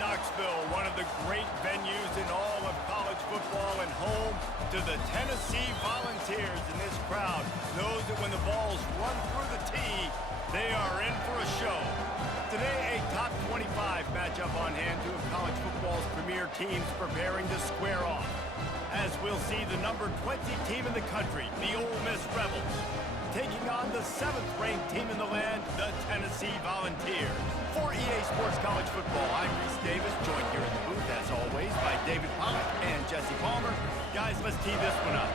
Knoxville, one of the great venues in all of college football, and home to the Tennessee Volunteers. And this crowd knows that when the balls run through the tee, they are in for a show. Today, a top 25 matchup on hand, two of college football's premier teams preparing to square off. As we'll see the number 20 team in the country, the Ole Miss Rebels, taking on the 7th-ranked team in the land, the Tennessee Volunteers. For EA Sports College Football, I'm Reese Davis, joined here in the booth, as always, by David Pollack and Jesse Palmer. Guys, let's tee this one up.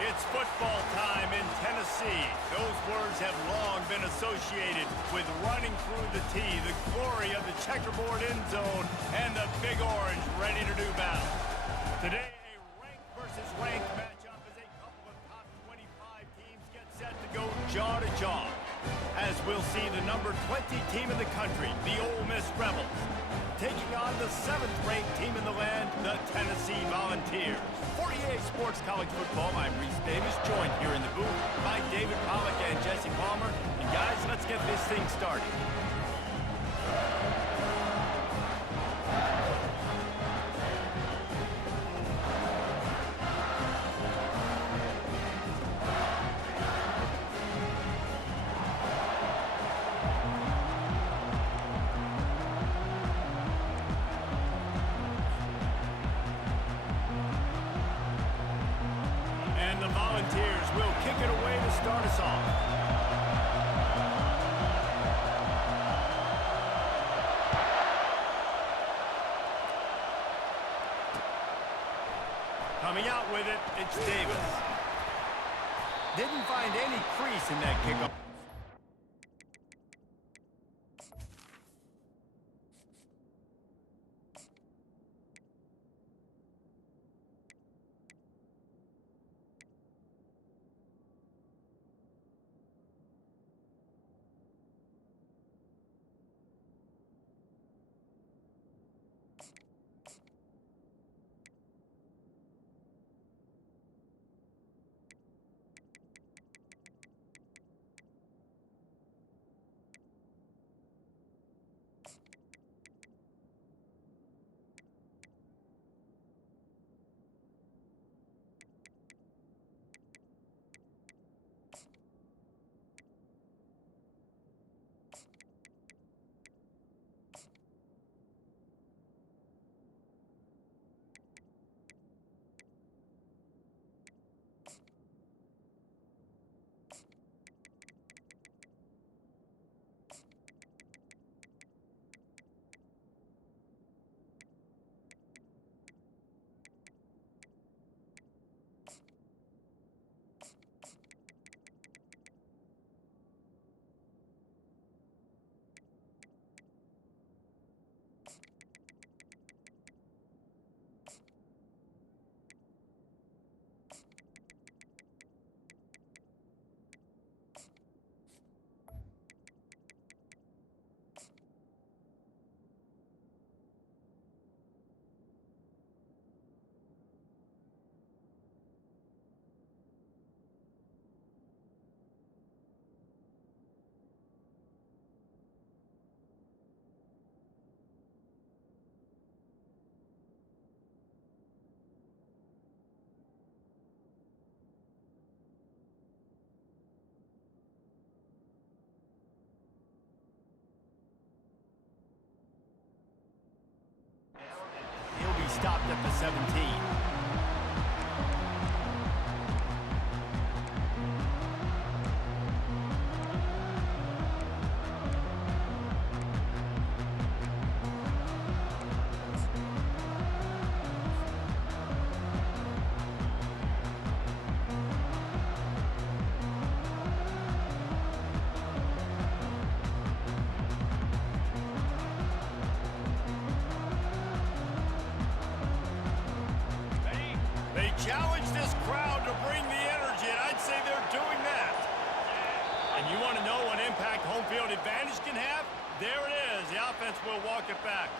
It's football time in Tennessee. Those words have long been associated with running through the tee, the glory of the checkerboard end zone, and the Big Orange ready to do battle. Today, a ranked versus ranked matchup as a couple of top 25 teams get set to go jaw to jaw. As we'll see the number 20 team in the country, the Ole Miss Rebels, taking on the 7th-ranked team in the land, the Tennessee Volunteers. For EA Sports College Football, I'm Reese Davis, joined here in the booth by David Pollack and Jesse Palmer. And guys, let's get this thing started. And the Volunteers will kick it away to start us off. Coming out with it, it's Davis. Didn't find any crease in that kickoff. 17. They challenge this crowd to bring the energy, and I'd say they're doing that. And you want to know what impact home field advantage can have? There it is. The offense will walk it back.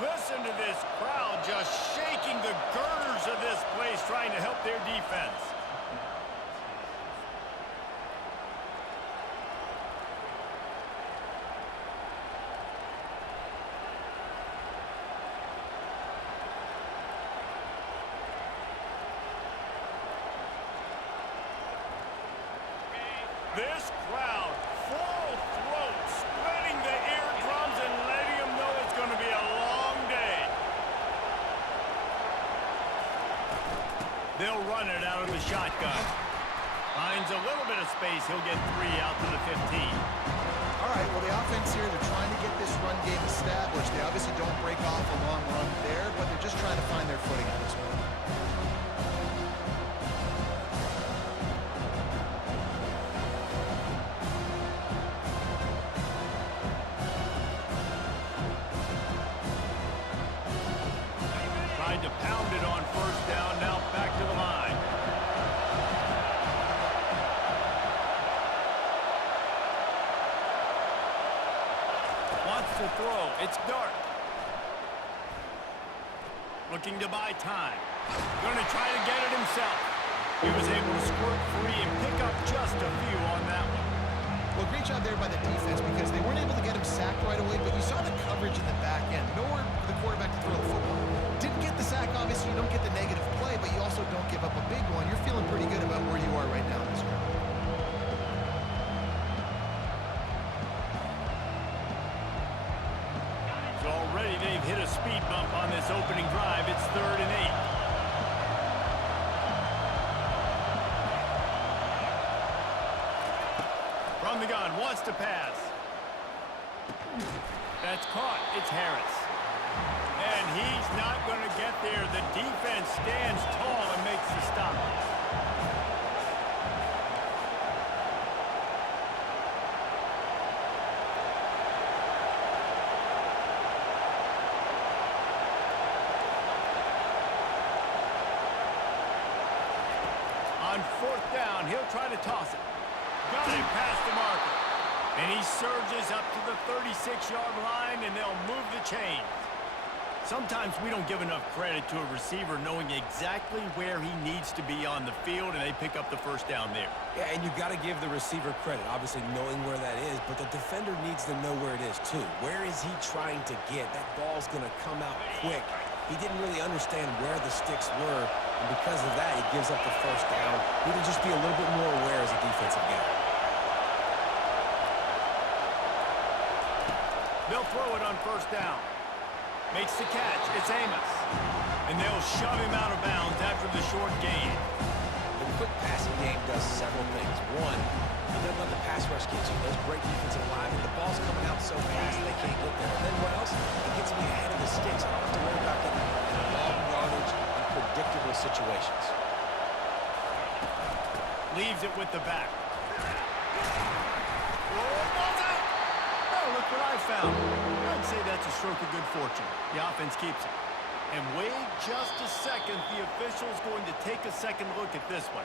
Listen to this crowd just shaking the girders of this place, trying to help their defense. This crowd, full throat, splitting the eardrums and letting them know it's going to be a long day. They'll run it out of the shotgun. Finds a little bit of space. He'll get 3 out to the 15. All right, well, the offense here, they're trying to get this run game established. They obviously don't break off a long run there, but they're just trying to find their footing on this one. Tried to pound it on first down, now back to the line. Wants to throw. It's dark. Looking to buy time. Going to try to get it himself. He was able to squirt free and pick up just a few on that one. Well, great job there by the defense because they weren't able to get him sacked right away, but you saw the coverage in the back end. Nowhere for the quarterback to throw the football. Didn't get the sack, obviously. You don't get the negative play, but you also don't give up a big one. You're feeling pretty good about where you are right now in this round. So already they've hit a speed bump on this opening drive. It's 3rd and 8. From the gun, wants to pass. That's caught. It's Harris. And he's not going to get there. The defense stands tall and makes the stop. On 4th down, he'll try to toss it. Got it past the marker. And he surges up to the 36-yard line, and they'll move the chains. Sometimes we don't give enough credit to a receiver knowing exactly where he needs to be on the field, and they pick up the first down there. Yeah, and you got to give the receiver credit, obviously knowing where that is, but the defender needs to know where it is too. Where is he trying to get? That ball's going to come out quick. He didn't really understand where the sticks were, and because of that, he gives up the first down. Need to just be a little bit more aware as a defensive guy. They'll throw it on first down. Makes the catch. It's Amos. And they'll shove him out of bounds after the short gain. The quick passing game does several things. One, it doesn't let the pass rush get you. Those great defensive linemen, the ball's coming out so fast they can't get there. And then what else? It gets me ahead of the sticks. I don't have to worry about getting in long yardage and predictable situations. Leaves it with the back. Ball's out. Oh, look what I found. I'd say that's a stroke of good fortune. The offense keeps it. And wait just a second. The official's going to take a second look at this one.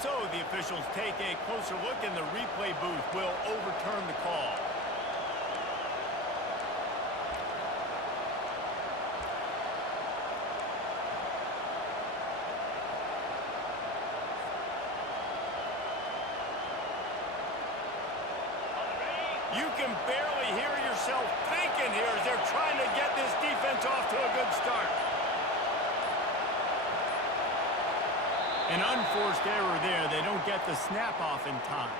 So the officials take a closer look, and the replay booth will overturn the call. You can barely hear yourself thinking here as they're trying to get this defense off to a good start. An unforced error there. They don't get the snap off in time.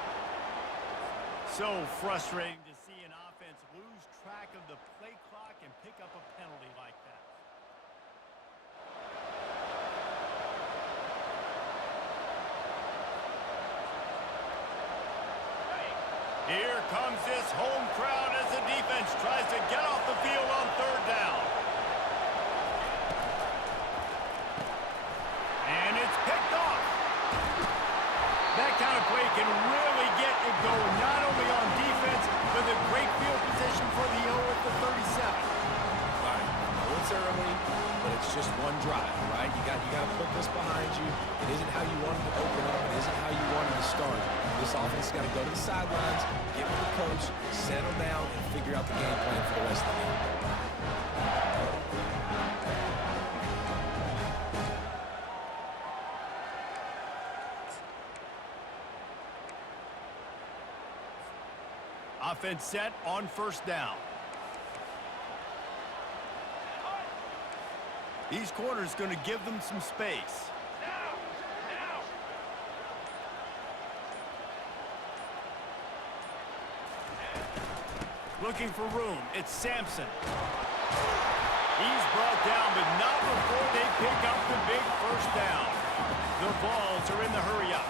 So frustrating to see an offense lose track of the play clock and pick up a penalty like that. Here comes this home crowd as the defense tries to get off the field on third down. And it's picked off. That kind of play can really get it going, not only on defense, but a great field position for the O at the 37. All right, I know it's early, but it's just one drive, right? You got to put this behind you. It isn't how you wanted to open up. It isn't how you wanted to start. This offense has got to go to the sidelines, get with the coach, settle down, and figure out the game plan for the rest of the game. Offense set on first down. These corners going to give them some space. Looking for room. It's Sampson. He's brought down, but not before they pick up the big first down. The Vols are in the hurry-up.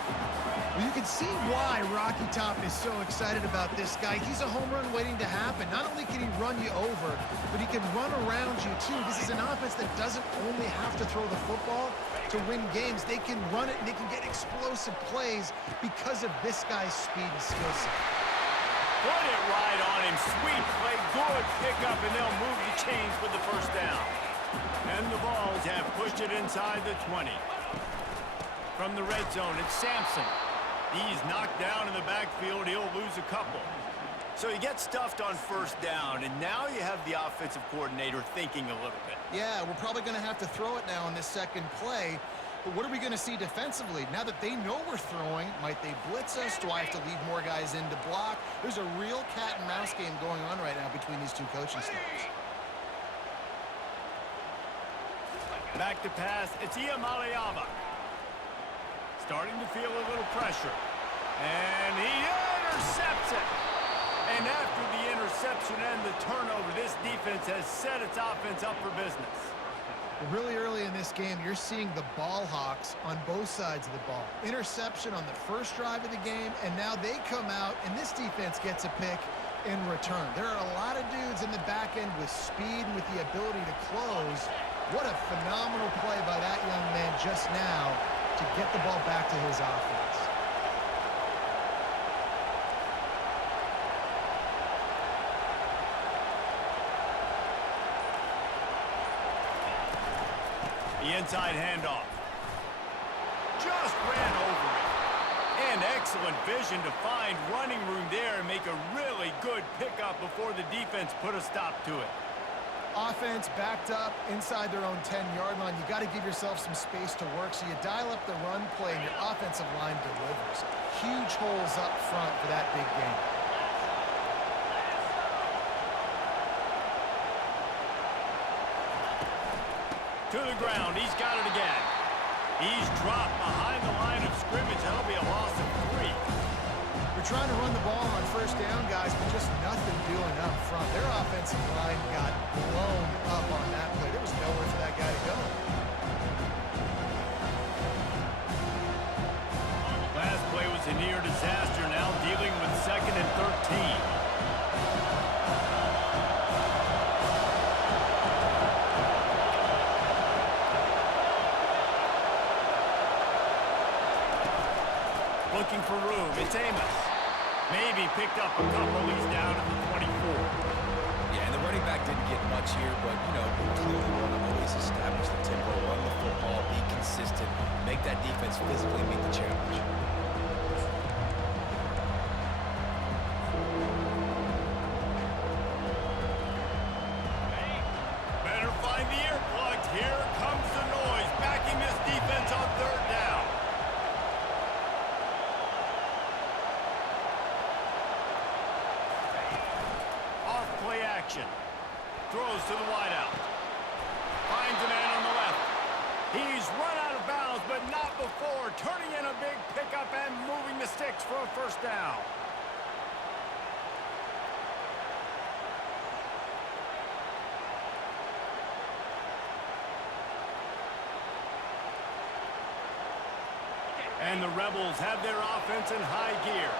Well, you can see why Rocky Top is so excited about this guy. He's a home run waiting to happen. Not only can he run you over, but he can run around you too. This is an offense that doesn't only have to throw the football to win games. They can run it and they can get explosive plays because of this guy's speed and skill set. Put it right on him. Sweet play, good pickup, and they'll move the chains with the first down. And the Vols have pushed it inside the 20. From the red zone, it's Sampson. He's knocked down in the backfield. He'll lose a couple. So you get stuffed on first down, and now you have the offensive coordinator thinking a little bit. Yeah, we're probably going to have to throw it now in this second play. But what are we going to see defensively? Now that they know we're throwing, might they blitz us? Do I have to leave more guys in to block? There's a real cat and mouse game going on right now between these two coaching staffs. Back to pass. It's Iamaleava. Starting to feel a little pressure. And he intercepts it. And after the interception and the turnover, this defense has set its offense up for business. Really early in this game, you're seeing the ball hawks on both sides of the ball. Interception on the first drive of the game, and now they come out, and this defense gets a pick in return. There are a lot of dudes in the back end with speed and with the ability to close. What a phenomenal play by that young man just now to get the ball back to his offense. The inside handoff. Just ran over it. And excellent vision to find running room there and make a really good pickup before the defense put a stop to it. Offense backed up inside their own 10-yard line. You got to give yourself some space to work, so you dial up the run play, and your offensive line delivers. Huge holes up front for that big game. To the ground. He's got it again. He's dropped behind the line of scrimmage. That'll be a loss of 3. We're trying to run the ball on first down, guys, but just nothing doing up front. Their offensive line got blown up on that play. There was nowhere for that guy to go. Last play was a near disaster. Now dealing with 2nd and 13. Looking for room. It's Amos. Maybe picked up a couple. He's down at the 24. Yeah, and the running back didn't get much here, but, you know, we clearly want to always establish the tempo, run the football, be consistent, make that defense physically meet the challenge. Better find the earplugs. Here comes the noise, backing this defense on third down. action. Throws to the wideout. Finds a man on the left. He's run out of bounds, but not before turning in a big pickup and moving the sticks for a first down. And the Rebels have their offense in high gear.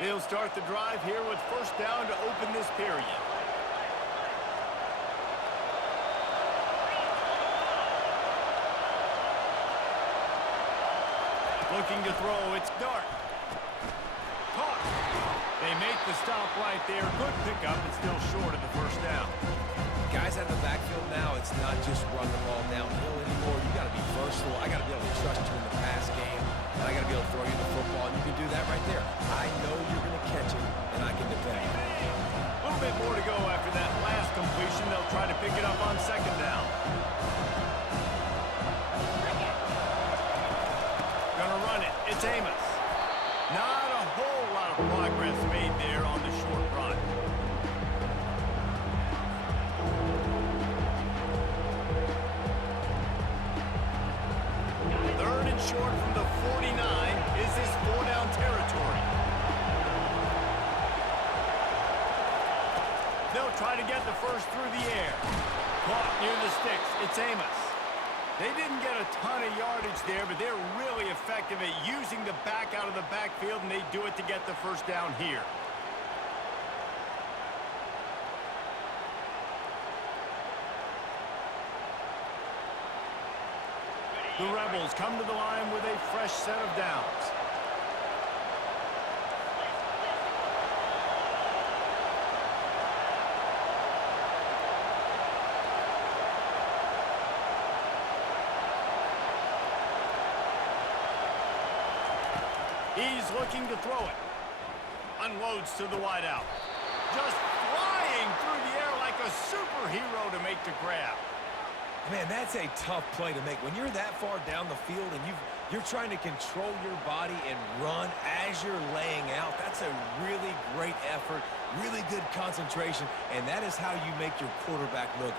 They'll start the drive here with first down to open this period. Looking to throw, it's Dart. Caught. They make the stop right there. Good pickup, but still short of the first down. Guys out of the backfield now, it's not just run the ball downhill anymore. You got to be versatile. I got to be able to trust you in the pass game, and I got to be able to throw you the football, and you can do that right there. I know you're going to catch it, and I can defend it. A little bit more to go after that last completion. They'll try to pick it up on second down. Gonna run it. It's Amos. Not a whole lot of progress made there on the short run. Third and short from the 49. Is this four-down territory? They'll try to get the first through the air. Caught near the sticks. It's Amos. They didn't get a ton of yardage there, but they're really effective at using the back out of the backfield, and they do it to get the first down here. The Rebels come to the line with a fresh set of downs. He's looking to throw it. Unloads to the wideout. Just flying through the air like a superhero to make the grab. Man, that's a tough play to make. When you're that far down the field and you're trying to control your body and run as you're laying out, that's a really great effort, really good concentration, and that is how you make your quarterback look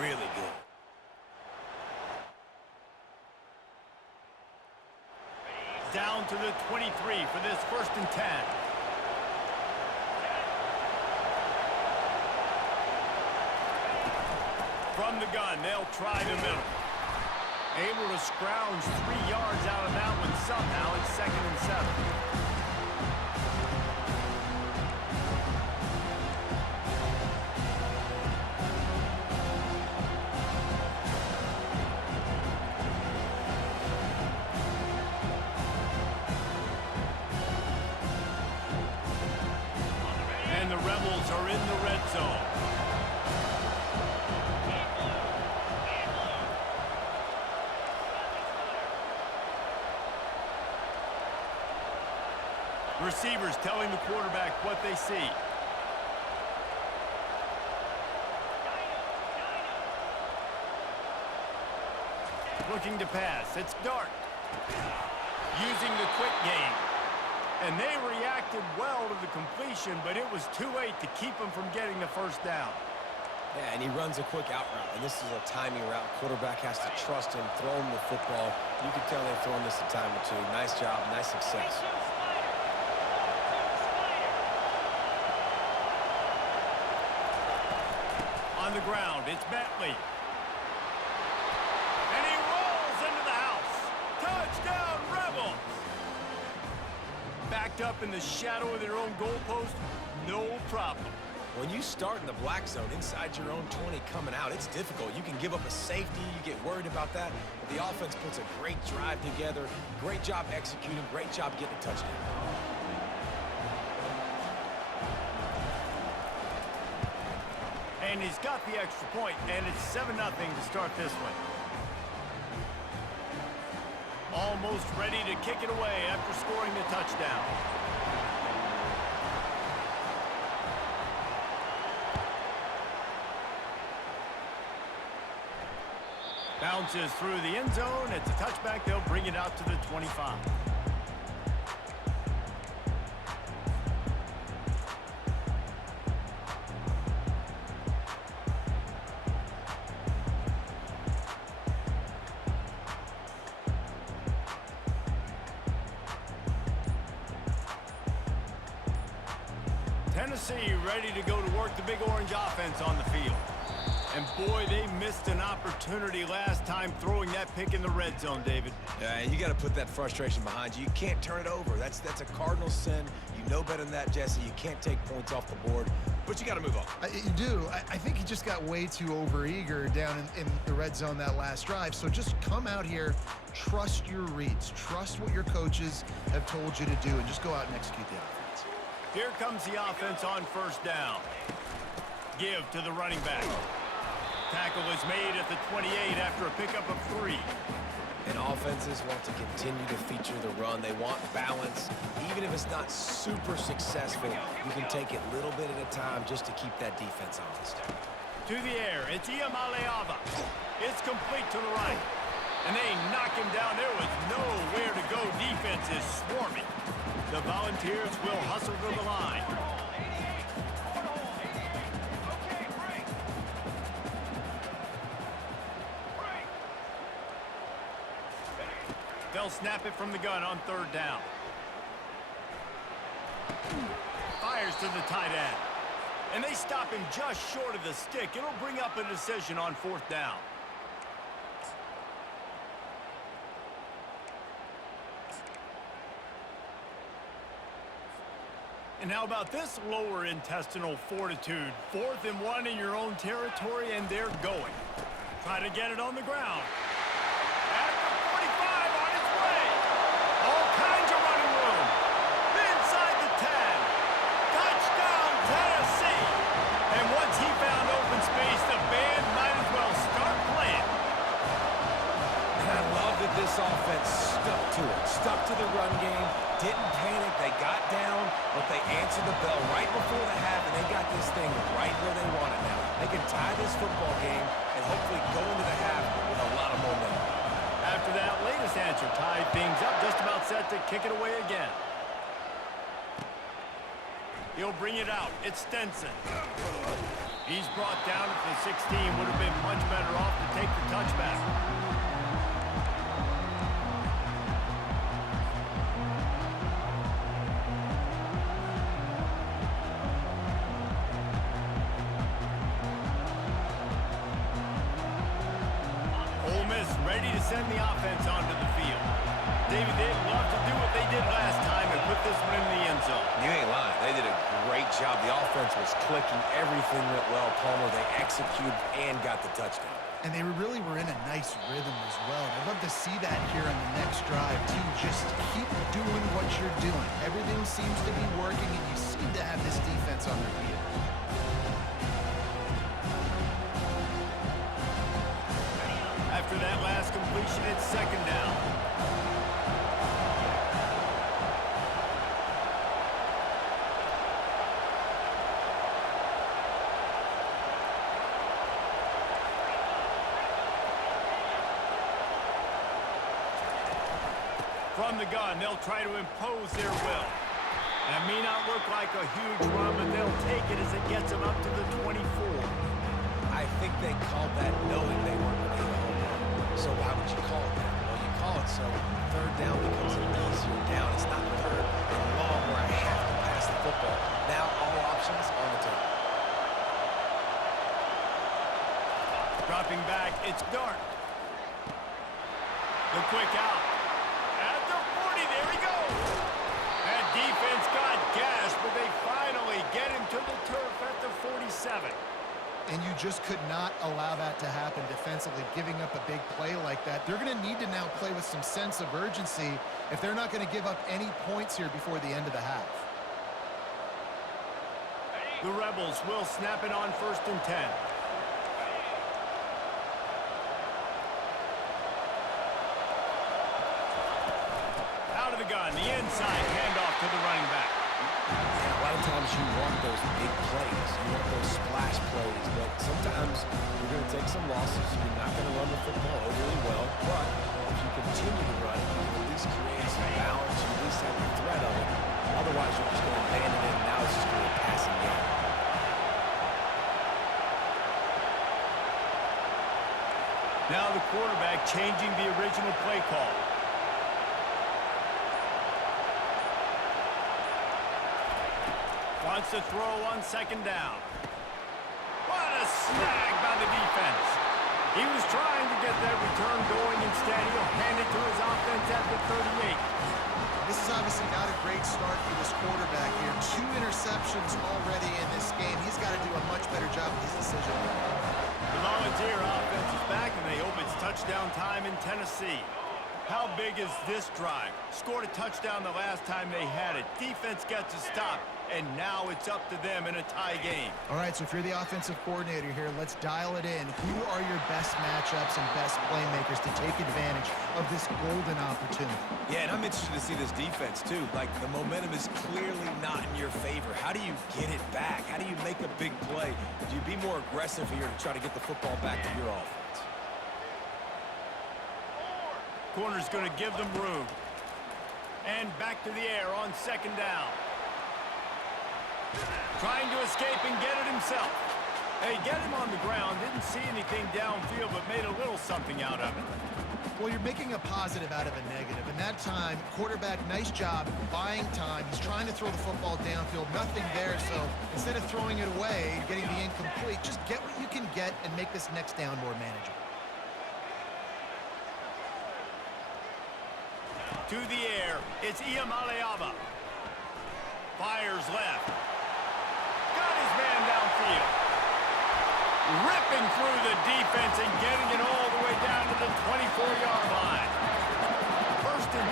really good. Down to the 23 for this first and 10. From the gun, they'll try the middle. Able to scrounge 3 yards out of that one somehow. It's second and 7. And the Rebels are in the red zone. Receivers telling the quarterback what they see. Looking to pass. It's Dart. Using the quick game. And they reacted well to the completion, but it was too late to keep them from getting the first down. Yeah, and he runs a quick out route, and this is a timing route. Quarterback has to trust him, throw him the football. You can tell they've thrown this a time or two. Nice job, nice success. On the ground, it's Bentley. And he rolls into the house. Touchdown, Rebels! Backed up in the shadow of their own goalpost, no problem. When you start in the black zone inside your own 20 coming out, it's difficult. You can give up a safety, you get worried about that. But the offense puts a great drive together. Great job executing, great job getting a touchdown. line. He's got the extra point, and it's 7-0 to start this one. Almost ready to kick it away after scoring the touchdown. Bounces through the end zone. It's a touchback. They'll bring it out to the 25. Tennessee ready to go to work the Big Orange offense on the field. And boy, they missed an opportunity last time throwing that pick in the red zone, David. Yeah, you got to put that frustration behind you. You can't turn it over. That's a cardinal sin. You know better than that, Jesse. You can't take points off the board, but you got to move on. You do. I think he just got way too overeager down in the red zone that last drive. So just come out here, trust your reads, trust what your coaches have told you to do, and just go out and execute the offense. Here comes the offense on first down. Give to the running back. Tackle is made at the 28 after a pickup of 3. And offenses want to continue to feature the run. They want balance. Even if it's not super successful, you can take it little bit at a time just to keep that defense honest. To the air, it's Iamaleava. It's complete to the right. And they knock him down. There was nowhere to go. Defense is swarming. The Volunteers will hustle to the line. They'll snap it from the gun on third down. Fires to the tight end. And they stop him just short of the stick. It'll bring up a decision on fourth down. And how about this lower intestinal fortitude? 4th and 1 in your own territory, and they're going. Try to get it on the ground. At the 45 on its way. All kinds of running room. Inside the 10. Touchdown, Tennessee. And once he found open space, the band might as well start playing. And I love that this offense stuck to it. Stuck to the run game. Didn't panic. They got down, but they answered the bell right before the half, and they got this thing right where they want it now. They can tie this football game and hopefully go into the half with a lot of momentum. After that latest answer tied things up, just about set to kick it away again. He'll bring it out. It's Stenson. He's brought down at the 16. Would have been much better off to take the touchback. Ready to send the offense onto the field. David, they'd love to do what they did last time and put this one in the end zone. You ain't lying. They did a great job. The offense was clicking. Everything went well. Palmer, they executed and got the touchdown. And they really were in a nice rhythm as well. I'd love to see that here on the next drive, too. Just keep doing what you're doing. Everything seems to be working, and you seem to have this defense on their feet. After that last completion, it's second down. From the gun, they'll try to impose their will. That may not look like a huge run, but they'll take it as it gets them up to the 24. I think they called that knowing they weren't going to hit a home run. So why would you call it that? Well, you call it so third down becomes an easier down. It's not third and long where I have to pass the football. Now all options on the table. Dropping back, it's Dart. The quick out. At the 40, there he goes. That defense got gashed, but they finally get him to the turf at the 47. And you just could not allow that to happen defensively, giving up a big play like that. They're going to need to now play with some sense of urgency if they're not going to give up any points here before the end of the half. The Rebels will snap it on 1st and 10. the gun. The inside handoff to the running back. And a lot of times you want those big plays. You want those splash plays. But sometimes you're going to take some losses. You're not going to run the football overly well. But if you continue to run it, you can at least create some balance. You at least have the threat of it. Otherwise, you're just going to abandon it, and now it's just going to be a passing game. Now the quarterback changing the original play call. Wants to throw on second down. What a snag by the defense. He was trying to get that return going. Instead, he'll hand it to his offense at the 38. This is obviously not a great start for this quarterback here. 2 interceptions already in this game. He's got to do a much better job with his decision. The Volunteer offense is back, and they hope it's touchdown time in Tennessee. How big is this drive? Scored a touchdown the last time they had it. Defense gets a stop, and now it's up to them in a tie game. All right, so if you're the offensive coordinator here, let's dial it in. Who are your best matchups and best playmakers to take advantage of this golden opportunity? Yeah, and I'm interested to see this defense, too. Like, the momentum is clearly not in your favor. How do you get it back? How do you make a big play? Do you be more aggressive here to try to get the football back to your offense? Corner's going to give them room. And back to the air on second down. Trying to escape and get it himself. They get him on the ground. Didn't see anything downfield, but made a little something out of it. Well, you're making a positive out of a negative. And that time, quarterback, nice job, buying time. He's trying to throw the football downfield. Nothing there, so instead of throwing it away, getting the incomplete, just get what you can get and make this next down more manageable. To the air, it's Iamaleava. Fires left. Got his man downfield. Ripping through the defense and getting it all the way down to the 24-yard line. 1st and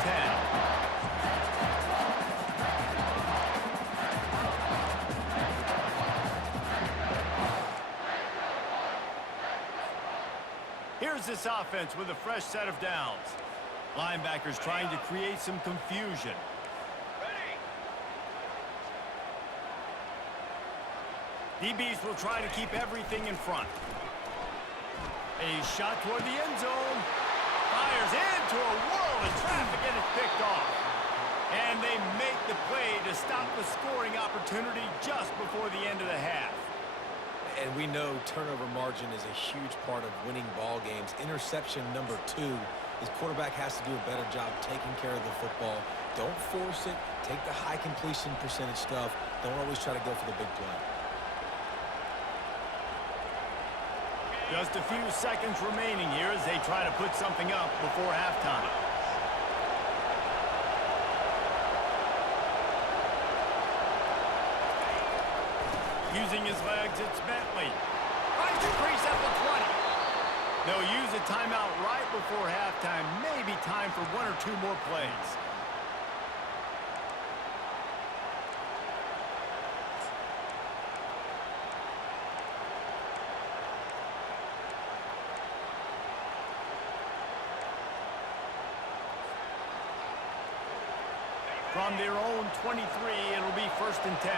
10. Here's this offense with a fresh set of downs. Linebackers trying to create some confusion. DBs will try to keep everything in front. A shot toward the end zone. Fires into a whirl of traffic and it's picked off. And they make the play to stop the scoring opportunity just before the end of the half. And we know turnover margin is a huge part of winning ball games. Interception number 2. His quarterback has to do a better job taking care of the football. Don't force it. Take the high completion percentage stuff. Don't always try to go for the big play. Just a few seconds remaining here as they try to put something up before halftime. Using his legs, it's Bentley. Finds the crease at the 20. They'll use a timeout right before halftime. Maybe time for 1 or 2 more plays. From their own 23, it'll be 1st and 10.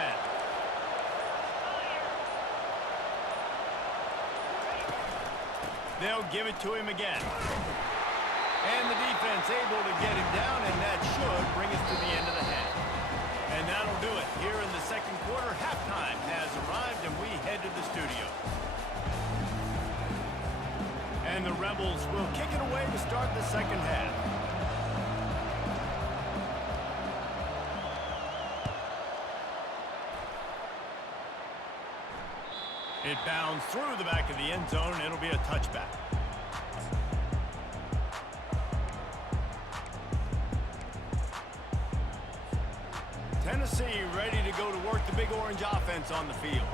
They'll give it to him again. And the defense able to get him down, and that should bring us to the end of the half. And that'll do it. Here in the second quarter, halftime has arrived, and we head to the studio. And the Rebels will kick it away to start the second half. It bounds through the back of the end zone, and it'll be a touchback. Tennessee ready to go to work the Big Orange offense on the field.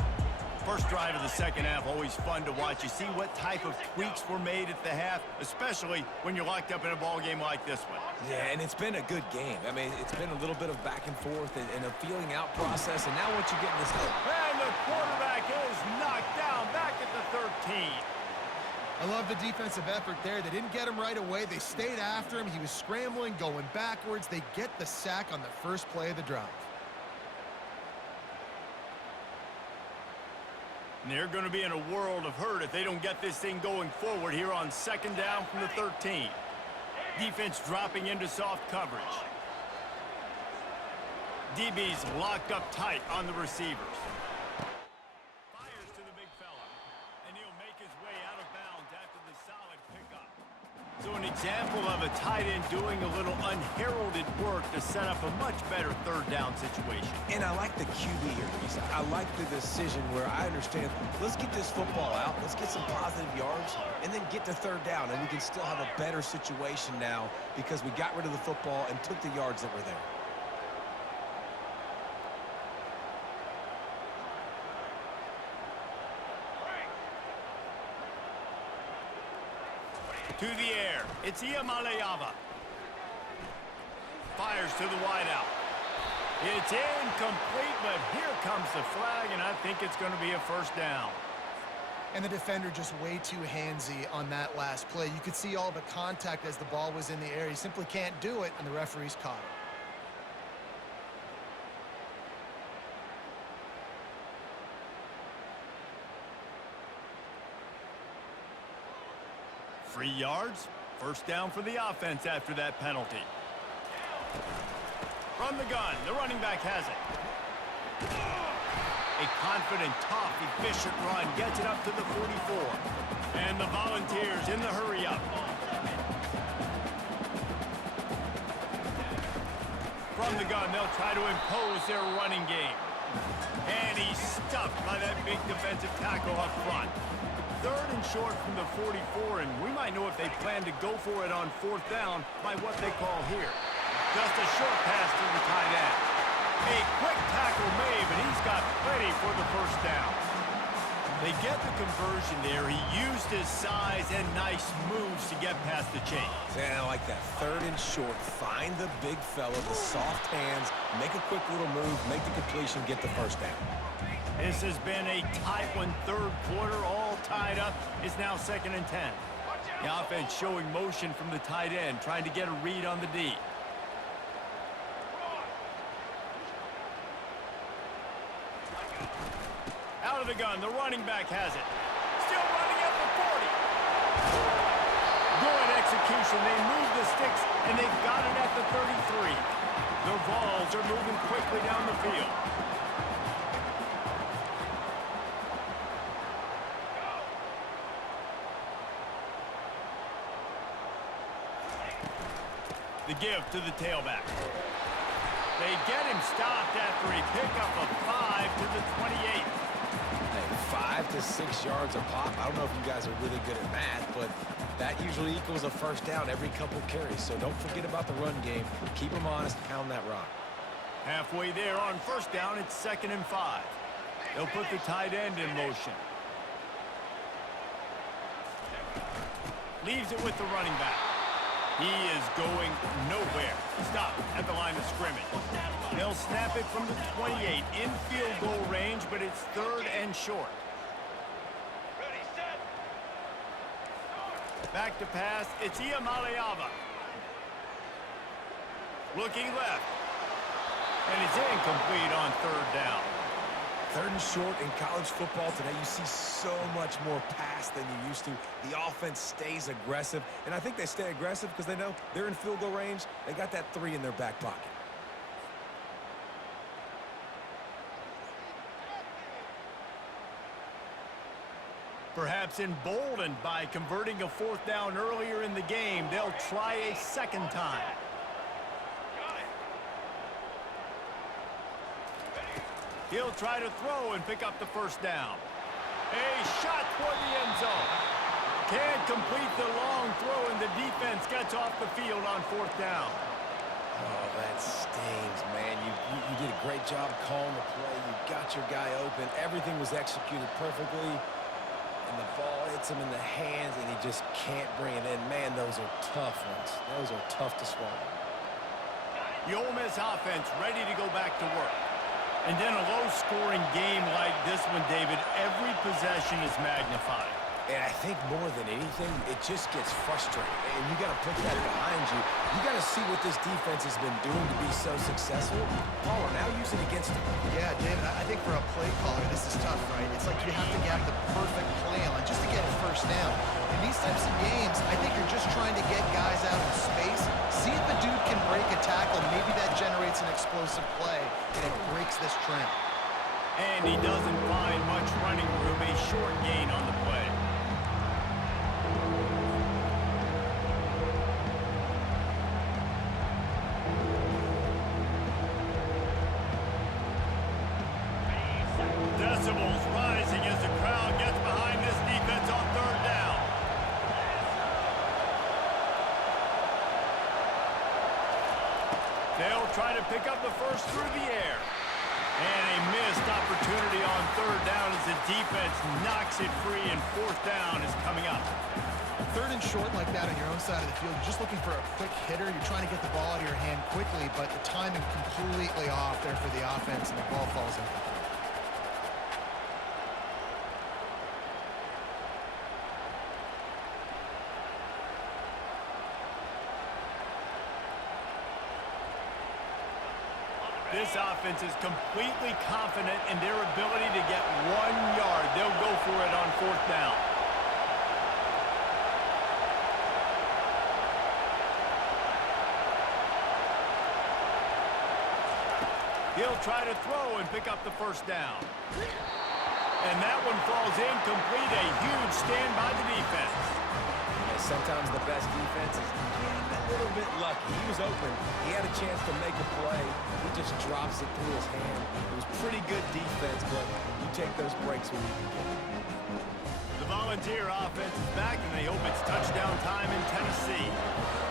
First drive of the second half, always fun to watch. You see what type of tweaks were made at the half, especially when you're locked up in a ball game like this one. Yeah, and it's been a good game. I mean, it's been a little bit of back and forth and a feeling out process, and now once you get in this... And the quarterback is knocked down back at the 13. I love the defensive effort there. They didn't get him right away. They stayed after him. He was scrambling, going backwards. They get the sack on the first play of the drive. And they're going to be in a world of hurt if they don't get this thing going forward here on second down from the 13. Defense dropping into soft coverage. DB's locked up tight on the receivers. Fires to the big fella, and he'll make his way out of bounds after the solid pickup. So an example of a tight end doing a little unheralded work to set up a much better third down situation. And I like the QB here, Reese. I like the decision where I understand, let's get this football out, let's get some positive yards, and then get to third down, and we can still have a better situation now because we got rid of the football and took the yards that were there. To the air, it's Iamaleava. Fires to the wideout. It's incomplete, but here comes the flag, and I think it's going to be a first down. And the defender just way too handsy on that last play. You could see all the contact as the ball was in the air. He simply can't do it, and the referee's caught it. Free yards, first down for the offense after that penalty. From the gun, the running back has it. A confident, tough, efficient run gets it up to the 44. And the Volunteers in the hurry up. From the gun, they'll try to impose their running game. And he's stuffed by that big defensive tackle up front. Third and short from the 44, and we might know if they plan to go for it on fourth down by what they call here. Just a short pass to the tight end. A quick tackle made, but he's got plenty for the first down. They get the conversion there. He used his size and nice moves to get past the chains. And I like that. Third and short. Find the big fella, the soft hands, make a quick little move, make the completion, get the first down. This has been a tight one. Third quarter, all tied up. It's now 2nd and 10. The offense showing motion from the tight end, trying to get a read on the D. Out of the gun, the running back has it. Still running at the 40. Good execution. They move the sticks, and they've got it at the 33. The Vols are moving quickly down the field. The give to the tailback. They get him stopped after a pickup of 5 to the 28. Hey, 5 to 6 yards a pop. I don't know if you guys are really good at math, but that usually equals a first down every couple carries. So don't forget about the run game. Keep them honest, pound that rock. Halfway there on first down, it's 2nd and 5. They'll put the tight end in motion. Leaves it with the running back. He is going nowhere. Stop at the line of scrimmage. They'll snap it from the 28 in field goal range, but it's 3rd and short. Back to pass. It's Iamaleava. Looking left. And it's incomplete on 3rd down. 3rd and short in college football today, you see so much more pass than you used to. The offense stays aggressive, and I think they stay aggressive because they know they're in field goal range. They got that 3 in their back pocket. Perhaps emboldened by converting a 4th down earlier in the game, they'll try a 2nd time. He'll try to throw and pick up the first down. A shot toward the end zone. Can't complete the long throw, and the defense gets off the field on 4th down. Oh, that stings, man. You did a great job calling the play. You got your guy open. Everything was executed perfectly. And the ball hits him in the hands, and he just can't bring it in. Man, those are tough ones. Those are tough to swallow. The Ole Miss offense ready to go back to work. And then a low-scoring game like this one, David, every possession is magnified. And I think more than anything, it just gets frustrating. And you got to put that behind you. You got to see what this defense has been doing to be so successful. Paul, now use it against him. Yeah, David, I think for a play caller, this is tough, right? It's like you have to have the perfect play on just to get a first down. In these types of games, I think you're just trying to get guys out in space, see if a dude can break a tackle. Maybe that generates an explosive play, and it breaks this trend. And he doesn't find much running room, a short gain on the play. Decibels rising as the crowd gets behind this defense on third down. They'll try to pick up the first through the air. And a missed opportunity on third down as the defense knocks it free, and fourth down is coming up. Third and short like that on your own side of the field, you're just looking for a quick hitter. You're trying to get the ball out of your hand quickly, but the timing completely off there for the offense, and the ball falls incomplete. This offense is completely confident in their ability to get 1 yard. They'll go for it on fourth down. He'll try to throw and pick up the first down. And that one falls incomplete. A huge stand by the defense. And sometimes the best defense is getting a little bit lucky. He was open. He had a chance to make a play. He just drops it through his hand. It was pretty good defense, but you take those breaks when you can get them. The Volunteer offense is back, and they hope it's touchdown time in Tennessee.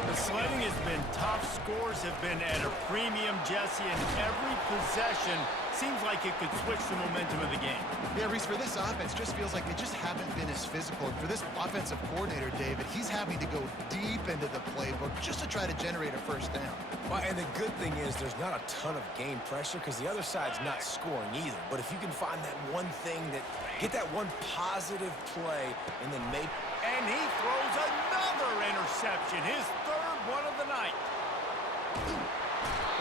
The sledding has been tough. Scores have been at a premium, Jesse, and every possession seems like it could switch the momentum of the game. Yeah, Reese, for this offense, just feels like they just haven't been as physical. And for this offensive coordinator, David, he's having to go deep into the playbook just to try to generate a first down. Well, and the good thing is there's not a ton of game pressure because the other side's not scoring either. But if you can find that one thing get that one positive play and then make... And he throws another interception, his third one of the night.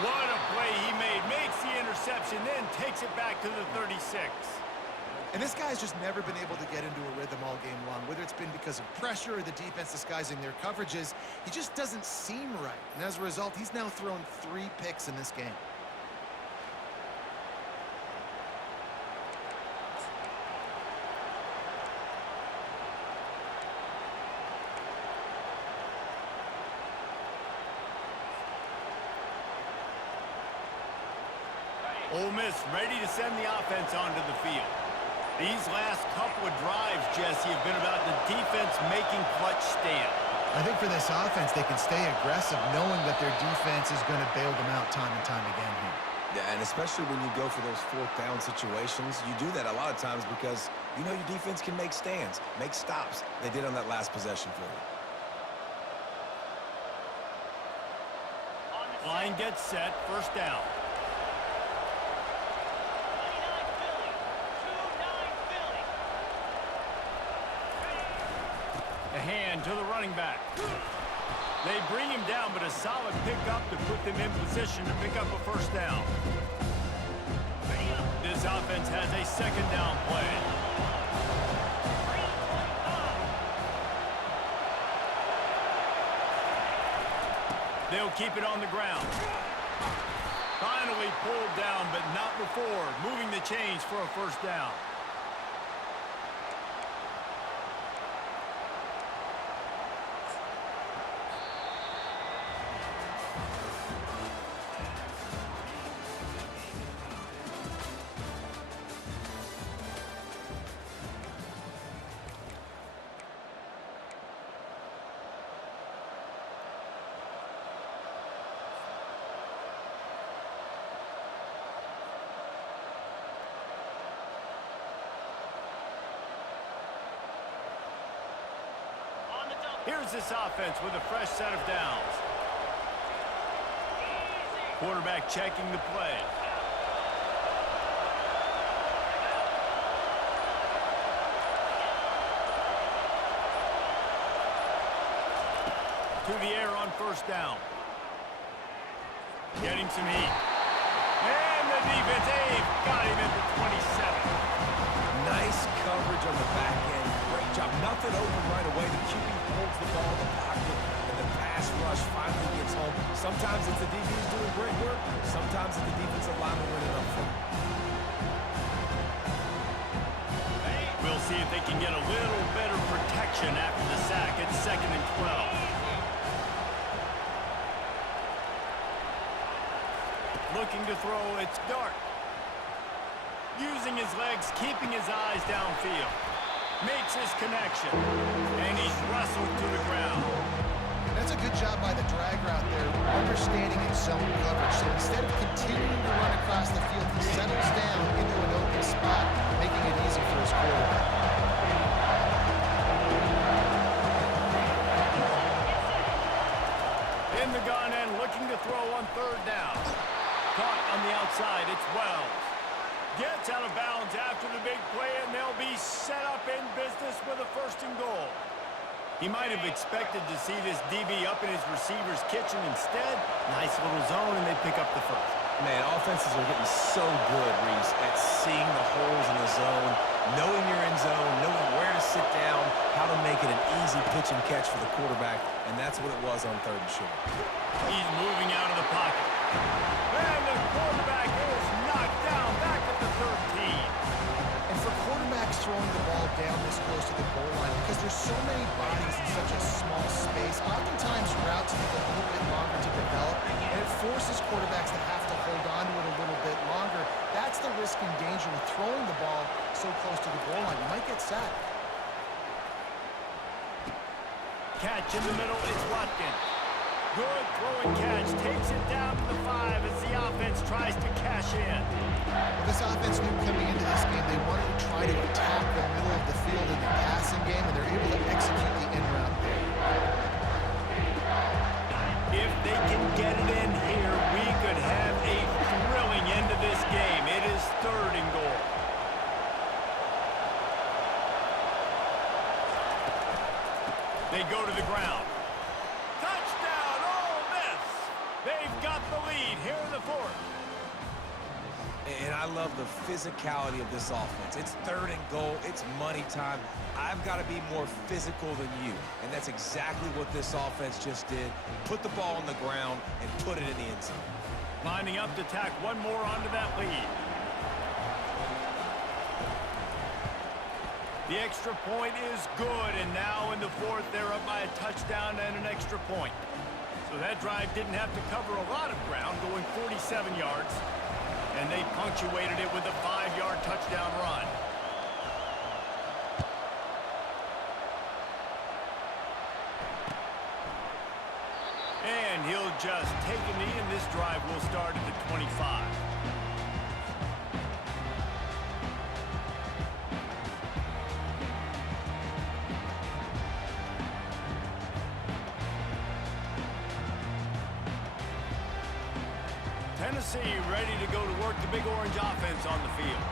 What a play he made. Makes the interception, then takes it back to the 36. And this guy's just never been able to get into a rhythm all game long, whether it's been because of pressure or the defense disguising their coverages. He just doesn't seem right. And as a result, he's now thrown 3 picks in this game. Ole Miss ready to send the offense onto the field. These last couple of drives, Jesse, have been about the defense making clutch stand. I think for this offense, they can stay aggressive knowing that their defense is going to bail them out time and time again here. Yeah, and especially when you go for those fourth down situations, you do that a lot of times because you know your defense can make stands, make stops. They did on that last possession for you. Line gets set, first down. A hand to the running back. They bring him down, but a solid pickup to put them in position to pick up a first down. This offense has a second down play. They'll keep it on the ground. Finally pulled down, but not before. Moving the chains for a first down. Here's this offense with a fresh set of downs. Quarterback checking the play. through the air on first down. Getting some heat. And the defense, got him at the 27. Nice coverage on the back end. Great job. Nothing open right away. The QB holds the ball in the pocket, and the pass rush finally gets home. Sometimes it's the DBs doing great work. Sometimes it's the defensive lineman winning up front. We'll see if they can get a little better protection after the sack. It's 2nd and 12. Looking to throw, it's Dart. Using his legs, keeping his eyes downfield. Makes his connection. And he's wrestled to the ground. That's a good job by the drag route there, understanding his zone coverage. So instead of continuing to run across the field, he settles down into an open spot, making it easy for his quarterback. In the gun and looking to throw on 3rd down. Caught on the outside, it's Wells. Gets out of bounds after the big play, and they'll be set up in business with a 1st and goal. He might have expected to see this DB up in his receiver's kitchen. Instead, nice little zone, and they pick up the 1st. Man, offenses are getting so good, Reese, at seeing the holes in the zone, knowing you're in zone, knowing where to sit down, how to make it an easy pitch and catch for the quarterback, and that's what it was on 3rd and short. He's moving out of the pocket. And the quarterback is knocked down back at the 13. And for quarterbacks throwing the ball down this close to the goal line, because there's so many bodies in such a small space, oftentimes routes take a little bit longer to develop, and it forces quarterbacks to have to hold on to it a little bit longer. That's the risk and danger with throwing the ball so close to the goal line. You might get sacked. Catch in the middle, it's Watkins. Good throwing catch, takes it down to the 5 as the offense tries to cash in. Well, this offense knew coming into this game they wanted to try to attack the middle of the field in the passing game, and they're able to execute the end route there. If they can get it in here, we could have a thrilling end to this game. It is 3rd and goal. They go to the ground. Touchdown, Ole Miss! They've got the lead here in the 4th. And I love the physicality of this offense. It's 3rd and goal. It's money time. I've got to be more physical than you. And that's exactly what this offense just did. Put the ball on the ground and put it in the end zone. Lining up to tack one more onto that lead. The extra point is good, and now in the 4th, they're up by a touchdown and an extra point. So that drive didn't have to cover a lot of ground, going 47 yards, and they punctuated it with a 5-yard touchdown run. And he'll just take a knee, and this drive will start at the 25. Tennessee ready to go to work the Big Orange offense on the field.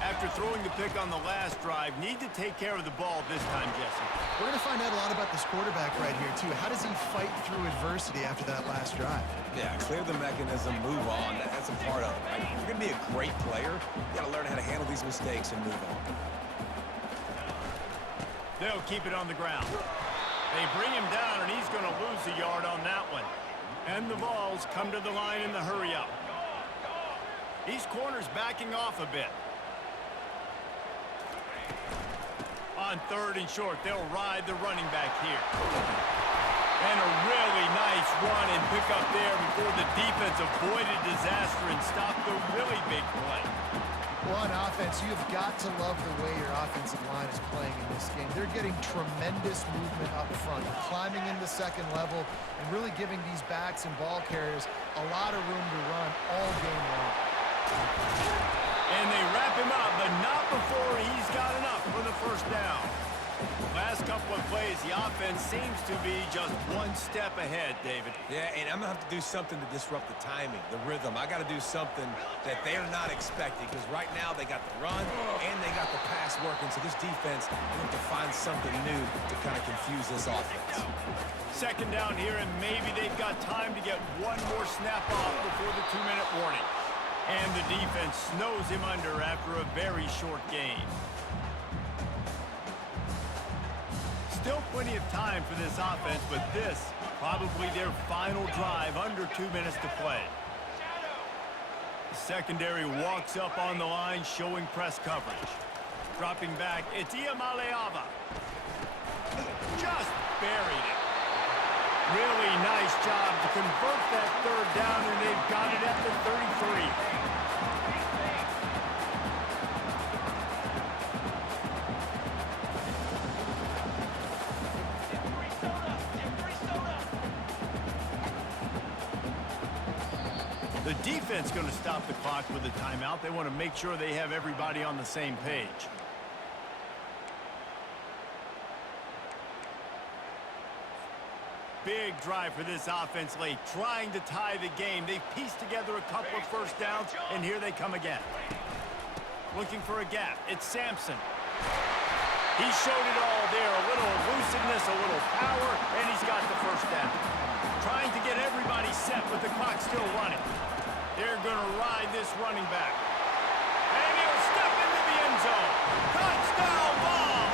After throwing the pick on the last drive, need to take care of the ball this time, Jesse. We're going to find out a lot about this quarterback right here, too. How does he fight through adversity after that last drive? Yeah, clear the mechanism, move on. That's a part of it. Right? If you're going to be a great player, you got to learn how to handle these mistakes and move on. They'll keep it on the ground. They bring him down, and he's going to lose a yard on that one. And the Vols come to the line in the hurry-up. These corners backing off a bit. On 3rd and short, they'll ride the running back here. And a really nice run and pick up there before the defense avoided disaster and stopped the really big play. Well, on offense, you've got to love the way your offensive line is playing in this game. They're getting tremendous movement up front, climbing into 2nd level, and really giving these backs and ball carriers a lot of room to run all game long. And they wrap him up, but not before he's got enough for the 1st down. Last couple of plays, the offense seems to be just one step ahead, David. Yeah, and I'm going to have to do something to disrupt the timing, the rhythm. I got to do something that they're not expecting because right now they got the run and they got the pass working. So this defense, they have to find something new to kind of confuse this offense. Second down here, and maybe they've got time to get one more snap off before the 2-minute warning. And the defense snows him under after a very short game. Still plenty of time for this offense, but this probably their final drive under 2 minutes to play. The secondary walks up on the line, showing press coverage. Dropping back, it's Iamaleava. Just buried it. Really nice job to convert that third down, and they've got it at the 33. The defense going to stop the clock with a timeout. They want to make sure they have everybody on the same page. Big drive for this offense late, trying to tie the game. They've pieced together a couple of first downs, and here they come again. Looking for a gap. It's Sampson. He showed it all there. A little elusiveness, a little power, and he's got the first down. Trying to get everybody set with the clock still running. They're going to ride this running back. And he'll step into the end zone. Touchdown ball!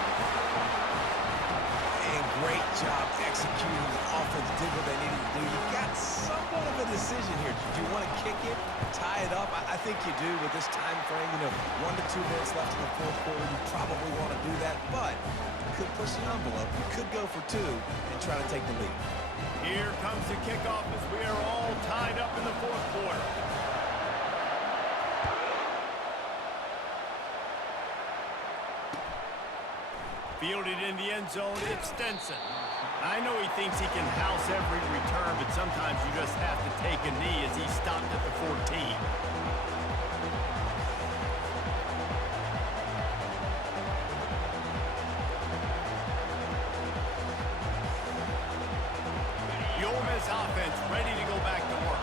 And great job executing. The offense did what they needed to do. You got somewhat of a decision here. Do you want to kick it, tie it up? I think you do with this time frame. 1 to 2 minutes left in the fourth quarter. You probably want to do that, but you could push the envelope. You could go for 2 and try to take the lead. Here comes the kickoff as we are all tied up in the fourth quarter. Fielded in the end zone, it's Stenson. I know he thinks he can house every return, but sometimes you just have to take a knee as he stopped at the 14. The Ole Miss offense ready to go back to work.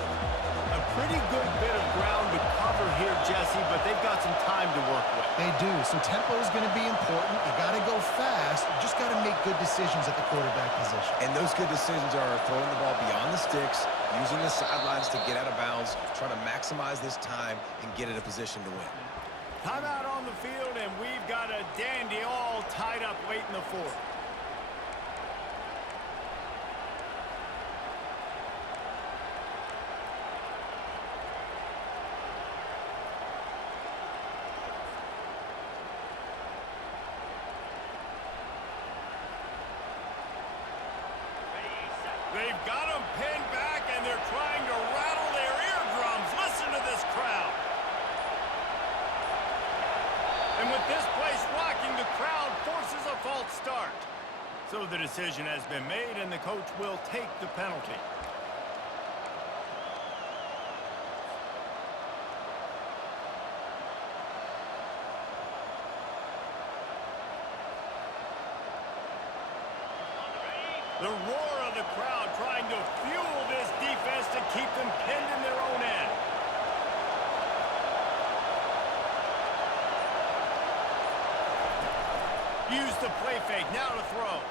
A pretty good bit of ground to cover here, Jesse, but they've got some time to work with. They do, so tempo is going to be important. You got to go fast. You just got to make good decisions at the quarterback position. And those good decisions are throwing the ball beyond the sticks, using the sidelines to get out of bounds, trying to maximize this time and get in a position to win. Timeout on the field, and we've got a dandy all tied up late in the fourth. They've got them pinned back, and they're trying to rattle their eardrums. Listen to this crowd. And with this place rocking, the crowd forces a false start. So the decision has been made, and the coach will take the penalty. The roar of the crowd trying to fuel this defense to keep them pinned in their own end. Use the play fake, now to throw.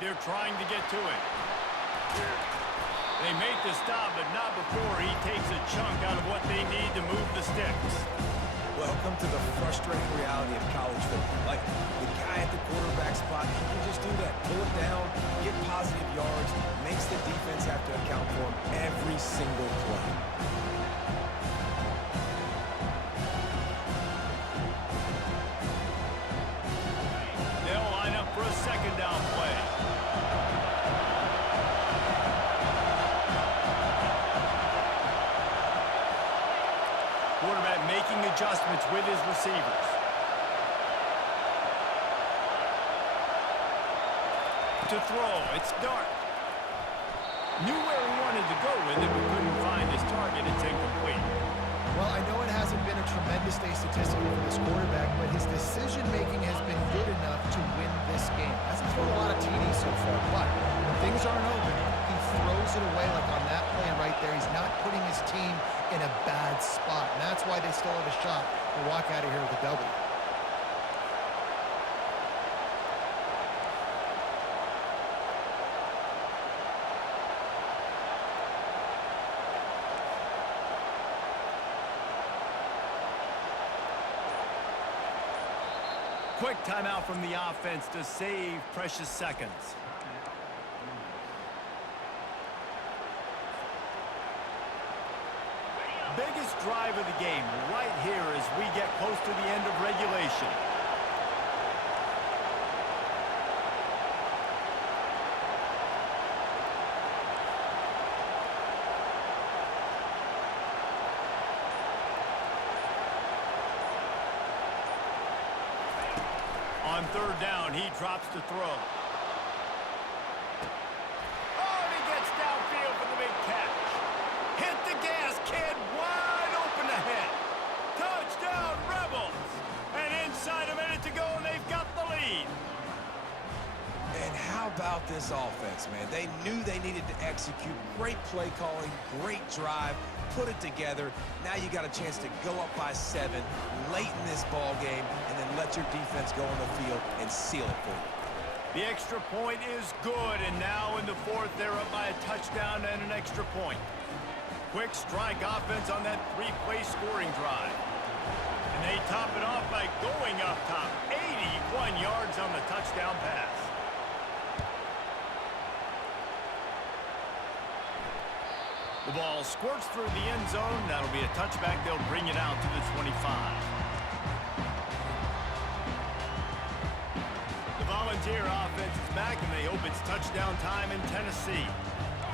They're trying to get to it. They make the stop, but not before he takes a chunk out of what they need to move the sticks. Welcome to the frustrating reality of college football. Like, the guy at the quarterback spot, he can just do that. Pull it down, get positive yards, makes the defense have to account for him every single play. They'll line up for a second down play. Quarterback making adjustments with his receivers. To throw, it's Dart. Knew where he wanted to go with it, but couldn't find his target. It's incomplete. Well, I know it hasn't been a tremendous day statistically for this quarterback, but his decision-making has been good enough to win this game. Hasn't thrown a lot of TDs so far, but when things aren't open, he throws it away like on that play right there. He's not putting his team in a bad spot, and that's why they still have a shot to walk out of here with a W. Quick timeout from the offense to save precious seconds. Biggest drive of the game right here as we get close to the end of regulation. On third down, he drops to throw. Oh, and he gets downfield for the big catch. Hit the gas, kid. Wide open ahead. Touchdown, Rebels. And inside a minute to go, and they've got the lead. And how about this offense, man? They knew they needed to execute. Great play calling, great drive, put it together. Now you got a chance to go up by 7 late in this ball game and then let your defense go on the field and seal it for you. The extra point is good, and now in the fourth, they're up by a touchdown and an extra point. Quick strike offense on that 3-play scoring drive. And they top it off by going up top. 81 yards on the touchdown pass. The ball squirts through the end zone. That'll be a touchback. They'll bring it out to the 25. The Volunteer offense is back, and they hope it's touchdown time in Tennessee.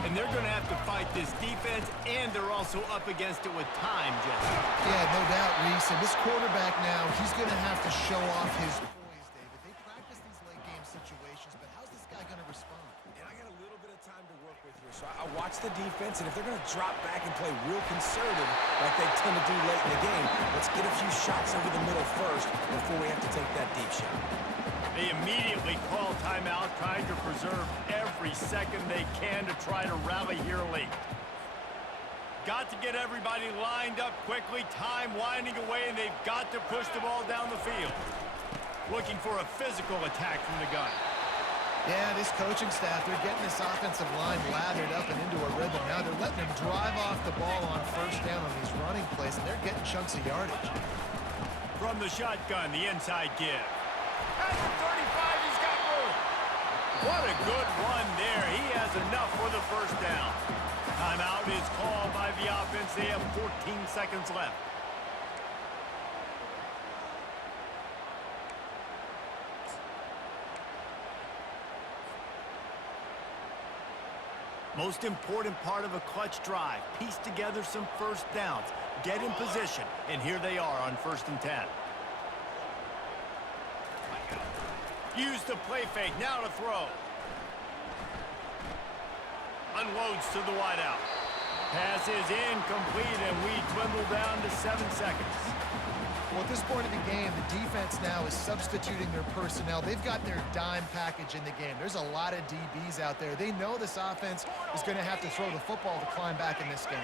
And they're going to have to fight this defense, and they're also up against it with time, Jesse. Yeah, no doubt, Reese. And this quarterback now, he's going to have to show off his poise, David. They practice these late-game situations, but how's this guy going to respond? And I got a little bit of time to work with here, so I watch the defense, and if they're going to drop back and play real conservative like they tend to do late in the game, let's get a few shots over the middle first before we have to take that deep shot. They immediately call timeout, trying to preserve every second they can to try to rally here late. Got to get everybody lined up quickly, time winding away, and they've got to push the ball down the field. Looking for a physical attack from the gun. Yeah, this coaching staff, they're getting this offensive line lathered up and into a rhythm. Now they're letting them drive off the ball on first down on these running plays, and they're getting chunks of yardage. From the shotgun, the inside give. At the 35, he's got room. What a good run there. He has enough for the first down. Timeout is called by the offense. They have 14 seconds left. Most important part of a clutch drive. Piece together some first downs. Get in position. And here they are on 1st and 10. Use the play fake. Now to throw. Unloads to the wideout. Pass is incomplete, and we dwindle down to 7 seconds. Well, at this point of the game, the defense now is substituting their personnel. They've got their dime package in the game. There's a lot of DBs out there. They know this offense is going to have to throw the football to climb back in this game.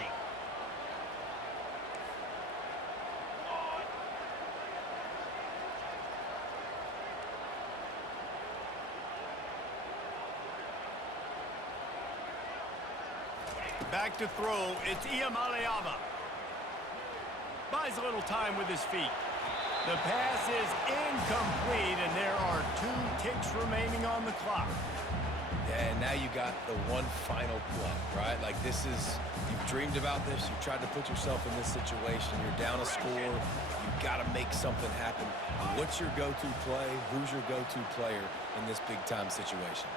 Back to throw. It's Iamaleava. Buys a little time with his feet. The pass is incomplete, and there are 2 ticks remaining on the clock. Yeah, and now you got the one final play, right? Like this is, you've dreamed about this. You've tried to put yourself in this situation. You're down a score. You've got to make something happen. What's your go-to play? Who's your go-to player in this big-time situation?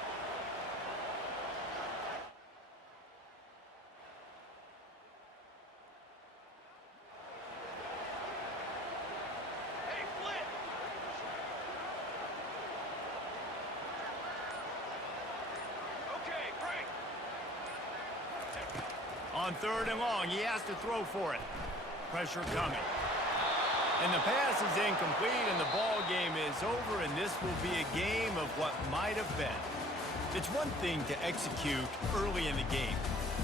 On 3rd and long, he has to throw for it. pressure coming. And the pass is incomplete, and the ball game is over, and this will be a game of what might have been. It's one thing to execute early in the game.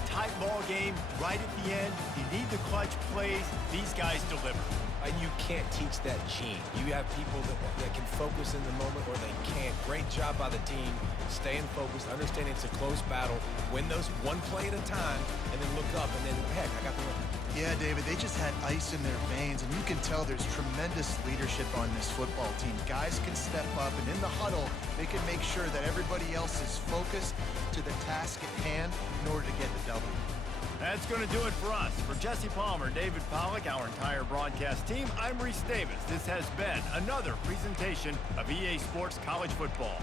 Tight ball game, right at the end. You need the clutch plays. These guys deliver. And you can't teach that gene. You have people that can focus in the moment or they can't. Great job by the team, staying focused, understanding it's a close battle, win those one play at a time, and then look up, and then, heck, I got the win. Yeah, David, they just had ice in their veins, and you can tell there's tremendous leadership on this football team. Guys can step up, and in the huddle, they can make sure that everybody else is focused to the task at hand in order to get the W. That's going to do it for us. For Jesse Palmer, David Pollack, our entire broadcast team, I'm Reese Davis. This has been another presentation of EA Sports College Football.